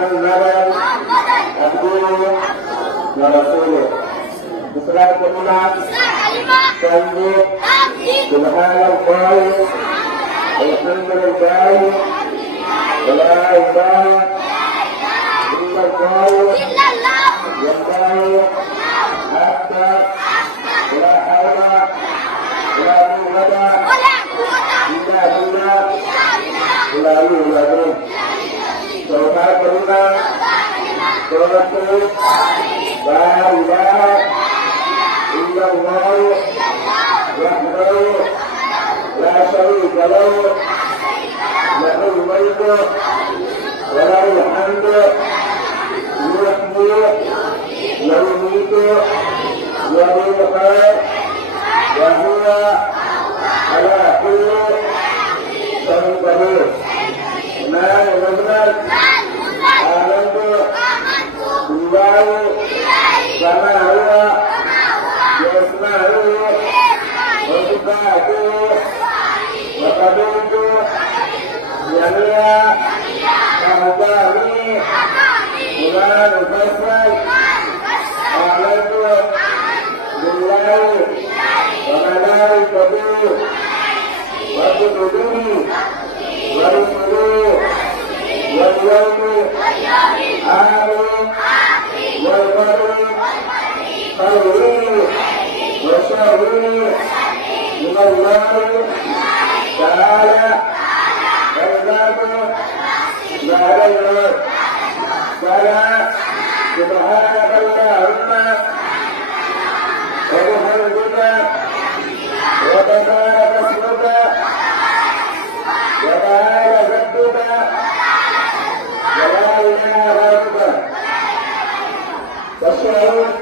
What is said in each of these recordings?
محمدا عبده ورسوله. بصلاة الإمام تنزيل سبحان الله والحمد لله ولا إله إلا الله والله أكبر ولا حول ولا قوة إلا بالله العلي العظيم. سبحان الله لا إله إلا الله وحده لا شريك له له الملك وله الحمد يحيي ويميت ويهدي الخير وهو على كل شيء قدير. ما يغفر آمنت بالله كما هو يسمعه وصفاته وقبلت جميع أحكامه وما نفصل. آمنت بالله وملائكته وكتبه ورسله واليوم الآخر والقدر خيره وشره من الله تعالى فإذاته لا غيره. فلا سبحانك اللهم وبحمدك وتبارك اسمك وتعالى جدك ولا إله غيرك. والشهود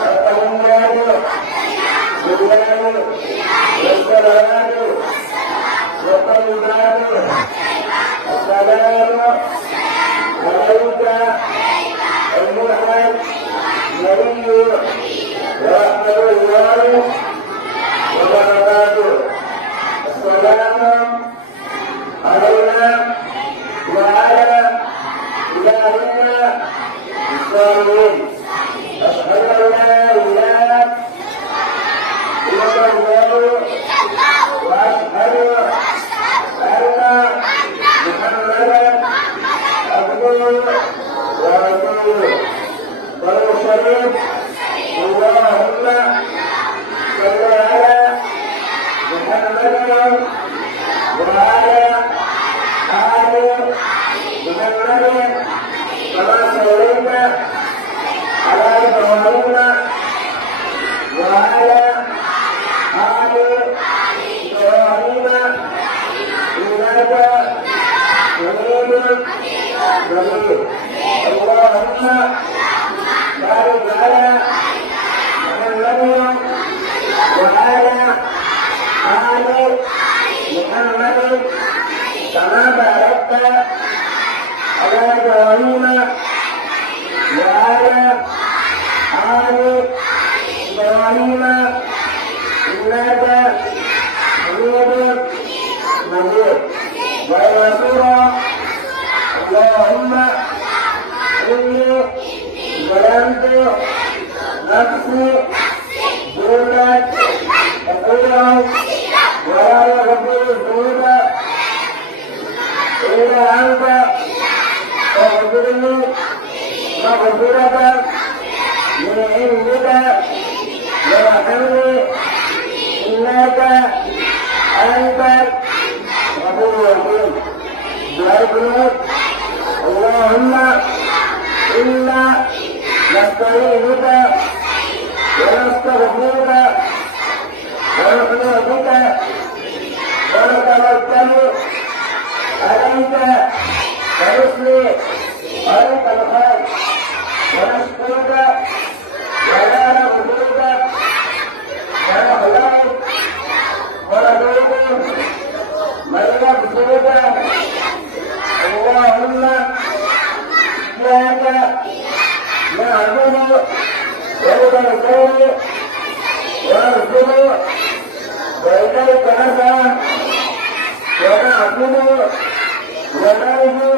والتحيات بالله والصلوات والطيبات السلام عليك أيها النبي ورحمة الله وبركاته. السلام علينا وعلى إلهنا الصالحين. أشهد أن لا إله إلا الله وأشهد أن محمدا عبده ورسوله. قال الشريف اللهم صل على محمد وعلى آل محمد كما صليت على إبراهيم وعلى آل إبراهيم إنك حميد مجيد. اللهم بارك على محمد وعلى آل محمد كما باركت على إبراهيم وعلى آل إبراهيم إنك حميد مجيد. والرسول اللهم إني ظلمت نفسي ظلما كثيرا ولا يغفر الذنوب إلا أنت فاغفر لي مغفرة من عندك وارحمني إنك أنت الغفور الرحيم. اللهم إنا نستعينك ونستغفرك ونؤمن بك ونتوكل عليك ونثني عليك الخير ونشكرك ولا نغفرك ونخلعك ونتوب من يغفرك. اللهم إياك نعبد ونستعين ونرجو وإليك نسعى ونعبد ونرجو